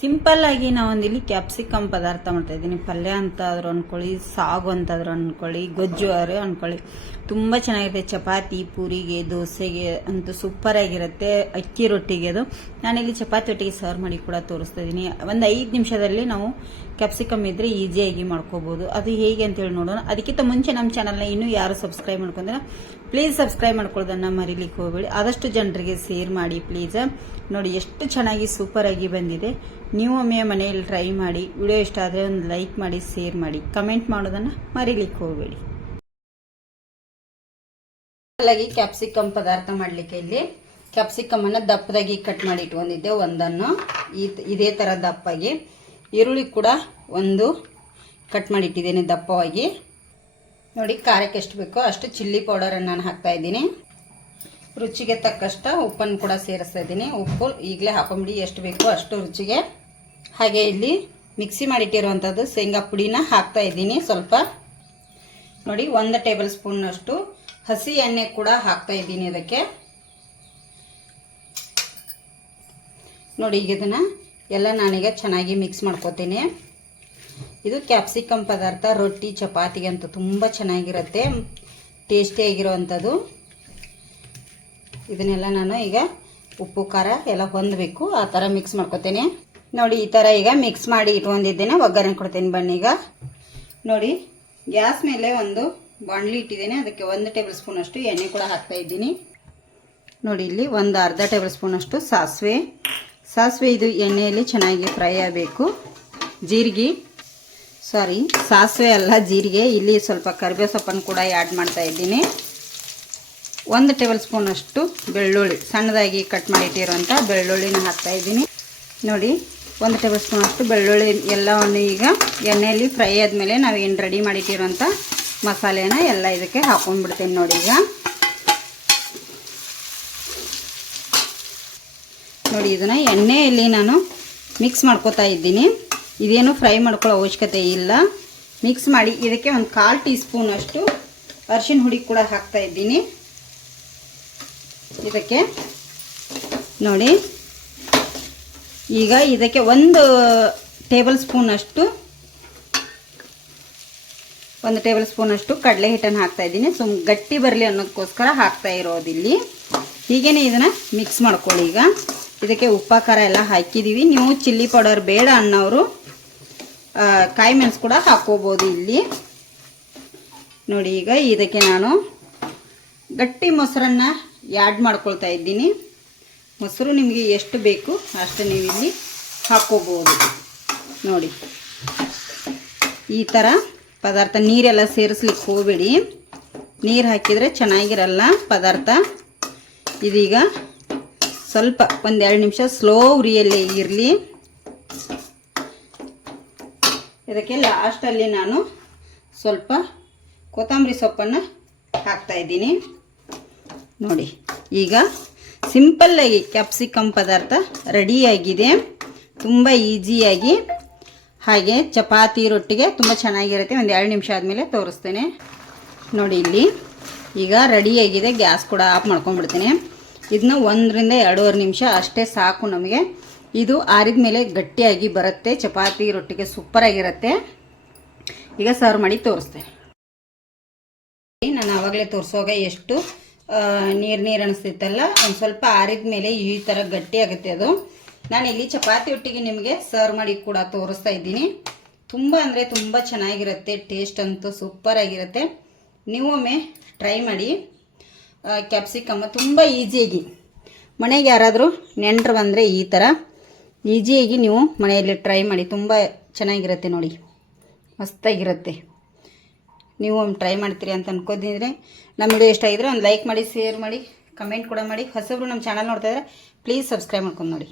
Simple ಆಗಿ ನಾವೊಂದಿಲ್ಲಿ capsicum ಪದಾರ್ಥ ಮಾಡ್ತಾ ಇದ್ದೀನಿ. ಪಲ್ಯ ಅಂತಾದ್ರು ಅನ್ಕೊಳ್ಳಿ, ಸಾಗು ಅಂತಾದ್ರು ಅನ್ಕೊಳ್ಳಿ, ಗೊಜ್ಜು ಅನ್ಕೊಳ್ಳಿ, ತುಂಬಾ ಚೆನ್ನಾಗಿರುತ್ತೆ. ಚಪಾತಿ, ಪೂರಿಗೆ, ದೋಸೆಗೆ ಅಂತೂ ಸೂಪರ್ ಆಗಿರುತ್ತೆ. ಅಕ್ಕಿ ರೊಟ್ಟಿಗೆ ಅದು ನಾನಿಲ್ಲಿ ಚಪಾತಿ ಒಟ್ಟಿಗೆ ಸರ್ವ್ ಮಾಡಿ ಕೂಡ ತೋರಿಸ್ತಾ ಇದ್ದೀನಿ. ಒಂದು 5 ನಿಮಿಷದಲ್ಲಿ ನಾವು ಕ್ಯಾಪ್ಸಿಕಮ್ ಇದ್ರೆ ಈಸಿಯಾಗಿ ಮಾಡ್ಕೋಬಹುದು. ಅದು ಹೇಗೆ ಅಂತ ಹೇಳಿ ನೋಡೋಣ. ಅದಕ್ಕಿಂತ ಮುಂಚೆ ನಮ್ಮ ಚಾನಲ್ನ ಇನ್ನೂ ಯಾರು ಸಬ್ಸ್ಕ್ರೈಬ್ ಮಾಡ್ಕೊಂಡ್ರೆ ಪ್ಲೀಸ್ ಸಬ್ಸ್ಕ್ರೈಬ್ ಮಾಡ್ಕೊಳ್ಳೋದನ್ನ ಮರಿಲಿಕ್ಕೆ ಹೋಗಬೇಡಿ. ಆದಷ್ಟು ಜನರಿಗೆ ಶೇರ್ ಮಾಡಿ ಪ್ಲೀಸ್. ನೋಡಿ ಎಷ್ಟು ಚೆನ್ನಾಗಿ ಸೂಪರ್ ಆಗಿ ಬಂದಿದೆ. ನೀವು ಒಮ್ಮೆ ಮನೆಯಲ್ಲಿ ಟ್ರೈ ಮಾಡಿ. ವಿಡಿಯೋ ಇಷ್ಟ ಆದರೆ ಒಂದು ಲೈಕ್ ಮಾಡಿ, ಶೇರ್ ಮಾಡಿ, ಕಮೆಂಟ್ ಮಾಡೋದನ್ನ ಮರಿಲಿಕ್ಕೆ ಹೋಗಬೇಡಿ. ಕ್ಯಾಪ್ಸಿಕಮ್ ಪದಾರ್ಥ ಮಾಡಲಿಕ್ಕೆ ಇಲ್ಲಿ ಕ್ಯಾಪ್ಸಿಕಮ್ ಅನ್ನ ದಪ್ಪದಾಗಿ ಕಟ್ ಮಾಡಿ ಇಟ್ಕೊಂಡಿದ್ದೆ ಒಂದನ್ನು, ಇದೇ ತರ ದಪ್ಪಾಗಿ. ಈರುಳ್ಳಿ ಕೂಡ ಒಂದು ಕಟ್ ಮಾಡಿ ಇಟ್ಟಿದ್ದೇನೆ ದಪ್ಪವಾಗಿ. ನೋಡಿ, ಖಾರಕ್ಕೆ ಎಷ್ಟು ಬೇಕೋ ಅಷ್ಟು ಚಿಲ್ಲಿ ಪೌಡರ್ ನಾನು ಹಾಕ್ತಾ ಇದ್ದೀನಿ. ರುಚಿಗೆ ತಕ್ಕಷ್ಟು ಉಪ್ಪನ್ನು ಕೂಡ ಸೇರಿಸ್ತಾ ಇದ್ದೀನಿ. ಉಪ್ಪು ಈಗಲೇ ಹಾಕೊಂಬಿಡಿ, ಎಷ್ಟು ಬೇಕೋ ಅಷ್ಟು ರುಚಿಗೆ. ಹಾಗೆ ಇಲ್ಲಿ ಮಿಕ್ಸಿ ಮಾಡಿಟ್ಟಿರುವಂಥದ್ದು ಶೇಂಗಾ ಪುಡಿನ ಹಾಕ್ತಾ ಇದ್ದೀನಿ ಸ್ವಲ್ಪ. ನೋಡಿ, 1 ಟೇಬಲ್ ಸ್ಪೂನ್ ಅಷ್ಟು ಹಸಿ ಎಣ್ಣೆ ಕೂಡ ಹಾಕ್ತಾ ಇದ್ದೀನಿ ಇದಕ್ಕೆ. ನೋಡಿ, ಈಗ ಇದನ್ನ ಎಲ್ಲ ನಾನೀಗ ಚೆನ್ನಾಗಿ ಮಿಕ್ಸ್ ಮಾಡ್ಕೋತೀನಿ. ಇದು ಕ್ಯಾಪ್ಸಿಕಮ್ ಪದಾರ್ಥ ರೊಟ್ಟಿ ಚಪಾತಿಗೆ ಅಂತೂ ತುಂಬ ಚೆನ್ನಾಗಿರುತ್ತೆ, ಟೇಸ್ಟಿಯಾಗಿರೋವಂಥದ್ದು. ಇದನ್ನೆಲ್ಲ ನಾನು ಈಗ ಉಪ್ಪು ಖಾರ ಎಲ್ಲ ಹೊಂದಬೇಕು ಆ ಥರ ಮಿಕ್ಸ್ ಮಾಡ್ಕೋತೇನೆ. ನೋಡಿ, ಈ ಥರ ಈಗ ಮಿಕ್ಸ್ ಮಾಡಿ ಇಟ್ಕೊಂಡಿದ್ದೇನೆ. ಒಗ್ಗರಣೆ ಕೊಡ್ತೇನೆ ಬನ್ನಿ. ಈಗ ನೋಡಿ, ಗ್ಯಾಸ್ ಮೇಲೆ ಒಂದು ಬಾಣಲಿ ಇಟ್ಟಿದ್ದೇನೆ. ಅದಕ್ಕೆ 1 ಟೇಬಲ್ ಸ್ಪೂನ್ ಅಷ್ಟು ಎಣ್ಣೆ ಕೂಡ ಹಾಕ್ತಾ ಇದ್ದೀನಿ. ನೋಡಿ, ಇಲ್ಲಿ ಒಂದು ಅರ್ಧ ಟೇಬಲ್ ಸ್ಪೂನ್ ಅಷ್ಟು ಸಾಸಿವೆ ಇದು ಎಣ್ಣೆಯಲ್ಲಿ ಚೆನ್ನಾಗಿ ಫ್ರೈ ಆಗಬೇಕು. ಸಾಸಿವೆ ಅಲ್ಲ, ಜೀರಿಗೆ. ಇಲ್ಲಿ ಸ್ವಲ್ಪ ಕರಿಬೇವು ಸೊಪ್ಪನ್ನು ಕೂಡ ಆ್ಯಡ್ ಮಾಡ್ತಾ ಇದ್ದೀನಿ. 1 ಟೇಬಲ್ ಸ್ಪೂನ್ ಅಷ್ಟು ಬೆಳ್ಳುಳ್ಳಿ, ಸಣ್ಣದಾಗಿ ಕಟ್ ಮಾಡಿಟ್ಟಿರುವಂಥ ಬೆಳ್ಳುಳ್ಳಿನ ಹಾಕ್ತಾ ಇದ್ದೀನಿ. ನೋಡಿ, 1 ಟೇಬಲ್ ಸ್ಪೂನ್ ಅಷ್ಟು ಬೆಳ್ಳುಳ್ಳಿ ಎಲ್ಲವನ್ನು ಈಗ ಎಣ್ಣೆಯಲ್ಲಿ ಫ್ರೈ ಆದಮೇಲೆ ನಾವು ಏನು ರೆಡಿ ಮಾಡಿಟ್ಟಿರುವಂಥ ಮಸಾಲೆನ ಎಲ್ಲ ಇದಕ್ಕೆ ಹಾಕೊಂಡ್ಬಿಡ್ತೇನೆ. ನೋಡಿ, ಈಗ ನೋಡಿ, ಇದನ್ನು ಎಣ್ಣೆಯಲ್ಲಿ ನಾನು ಮಿಕ್ಸ್ ಮಾಡ್ಕೋತಾ ಇದ್ದೀನಿ. ಇದೇನು ಫ್ರೈ ಮಾಡ್ಕೊಳ್ಳೋ ಅವಶ್ಯಕತೆ ಇಲ್ಲ. ಮಿಕ್ಸ್ ಮಾಡಿ ಇದಕ್ಕೆ ಒಂದು 1/4 ಟೀ ಸ್ಪೂನ್ ಅಷ್ಟು ಅರಿಶಿನ ಹುಡಿ ಕೂಡ ಹಾಕ್ತಾ ಇದ್ದೀನಿ ಇದಕ್ಕೆ. ನೋಡಿ, ಈಗ ಇದಕ್ಕೆ 1 ಟೇಬಲ್ ಸ್ಪೂನ್ ಅಷ್ಟು ಕಡಲೆ ಹಿಟ್ಟನ್ನು ಹಾಕ್ತಾ ಇದ್ದೀನಿ. ಗಟ್ಟಿ ಬರಲಿ ಅನ್ನೋದಕ್ಕೋಸ್ಕರ ಹಾಕ್ತಾ ಇರೋದಿಲ್ಲಿ. ಹೀಗೇನೆ ಇದನ್ನು ಮಿಕ್ಸ್ ಮಾಡ್ಕೊಳ್ಳಿ. ಈಗ ಇದಕ್ಕೆ ಉಪ್ಪ ಖಾರ ಎಲ್ಲ ಹಾಕಿದ್ದೀವಿ. ನೀವು ಚಿಲ್ಲಿ ಪೌಡರ್ ಬೇಡ ಅನ್ನೋರು ಕಾಯಿ ಮೆಣಸು ಕೂಡ ಹಾಕೋಬೋದು ಇಲ್ಲಿ. ನೋಡಿ, ಈಗ ಇದಕ್ಕೆ ನಾನು ಗಟ್ಟಿ ಮೊಸರನ್ನು ಆ್ಯಡ್ ಮಾಡ್ಕೊಳ್ತಾ ಇದ್ದೀನಿ. ಮೊಸರು ನಿಮಗೆ ಎಷ್ಟು ಬೇಕು ಅಷ್ಟು ನೀವು ಇಲ್ಲಿ ಹಾಕೋಬೋದು. ನೋಡಿ, ಈ ಥರ ಪದಾರ್ಥ. ನೀರೆಲ್ಲ ಸೇರಿಸ್ಲಿಕ್ಕೆ ಹೋಗಬೇಡಿ, ನೀರು ಹಾಕಿದರೆ ಚೆನ್ನಾಗಿರಲ್ಲ ಪದಾರ್ಥ. ಇದೀಗ ಸ್ವಲ್ಪ 1-2 ನಿಮಿಷ ಸ್ಲೋ ಉರಿಯಲ್ಲೇ ಇರಲಿ. ಇದಕ್ಕೆ ಲಾಸ್ಟಲ್ಲಿ ನಾನು ಸ್ವಲ್ಪ ಕೊತ್ತಂಬರಿ ಸೊಪ್ಪನ್ನು ಹಾಕ್ತಾ ಇದ್ದೀನಿ. ನೋಡಿ, ಈಗ ಸಿಂಪಲ್ಲಾಗಿ ಕ್ಯಾಪ್ಸಿಕಮ್ ಪದಾರ್ಥ ರೆಡಿಯಾಗಿದೆ. ತುಂಬ ಈಸಿಯಾಗಿ, ಹಾಗೆ ಚಪಾತಿ ರೊಟ್ಟಿಗೆ ತುಂಬ ಚೆನ್ನಾಗಿರುತ್ತೆ. 1-2 ನಿಮಿಷ ಆದಮೇಲೆ ತೋರಿಸ್ತೇನೆ. ನೋಡಿ, ಇಲ್ಲಿ ಈಗ ರೆಡಿಯಾಗಿದೆ. ಗ್ಯಾಸ್ ಕೂಡ ಆಫ್ ಮಾಡ್ಕೊಂಡ್ಬಿಡ್ತೇನೆ. ಇದನ್ನ 1-2.5 ನಿಮಿಷ ಅಷ್ಟೇ ಸಾಕು ನಮಗೆ. ಇದು ಆರಿದ ಮೇಲೆ ಗಟ್ಟಿಯಾಗಿ ಬರುತ್ತೆ. ಚಪಾತಿ ರೊಟ್ಟಿಗೆ ಸೂಪರ್ ಆಗಿರುತ್ತೆ. ಈಗ ಸರ್ವ್ ಮಾಡಿ ತೋರಿಸ್ತೇನೆ. ನಾನು ಆವಾಗಲೇ ತೋರಿಸುವಾಗ ಎಷ್ಟು ನೀರು ಅನಿಸ್ತಿತ್ತಲ್ಲ, ಒಂದು ಸ್ವಲ್ಪ ಆರಿದ ಮೇಲೆ ಈ ಥರ ಗಟ್ಟಿ ಆಗುತ್ತೆ ಅದು. ನಾನಿಲ್ಲಿ ಚಪಾತಿ ಒಟ್ಟಿಗೆ ನಿಮಗೆ ಸರ್ವ್ ಮಾಡಿ ಕೂಡ ತೋರಿಸ್ತಾ ಇದ್ದೀನಿ. ತುಂಬ ಅಂದರೆ ತುಂಬ ಚೆನ್ನಾಗಿರುತ್ತೆ. ಟೇಸ್ಟ್ ಅಂತೂ ಸೂಪರ್ ಆಗಿರುತ್ತೆ. ನೀವು ಒಮ್ಮೆ ಟ್ರೈ ಮಾಡಿ. ಕ್ಯಾಪ್ಸಿಕಮ್ ತುಂಬ ಈಸಿಯಾಗಿ, ಮನೆಗೆ ಯಾರಾದರೂ ನೆಂಟರು ಬಂದರೆ ಈ ಥರ ಈಸಿಯಾಗಿ ನೀವು ಮನೆಯಲ್ಲಿ ಟ್ರೈ ಮಾಡಿ. ತುಂಬ ಚೆನ್ನಾಗಿರುತ್ತೆ. ನೋಡಿ, ಮಸ್ತಾಗಿರುತ್ತೆ. ನೀವು ಒಮ್ಮೆ ಟ್ರೈ ಮಾಡ್ತೀರಿ ಅಂತ ಅನ್ಕೋದಿದ್ರೆ, ನಮ್ಮ ವಿಡಿಯೋ ಇಷ್ಟ ಆಗಿದ್ರೆ ಒಂದು ಲೈಕ್ ಮಾಡಿ, ಶೇರ್ ಮಾಡಿ, ಕಮೆಂಟ್ ಕೂಡ ಮಾಡಿ. ಹೊಸಬ್ರು ನಮ್ಮ ಚಾನಲ್ ನೋಡ್ತಾ ಇದ್ರೆ ಪ್ಲೀಸ್ ಸಬ್ಸ್ಕ್ರೈಬ್ ಮಾಡ್ಕೊಂಡು ನೋಡಿ.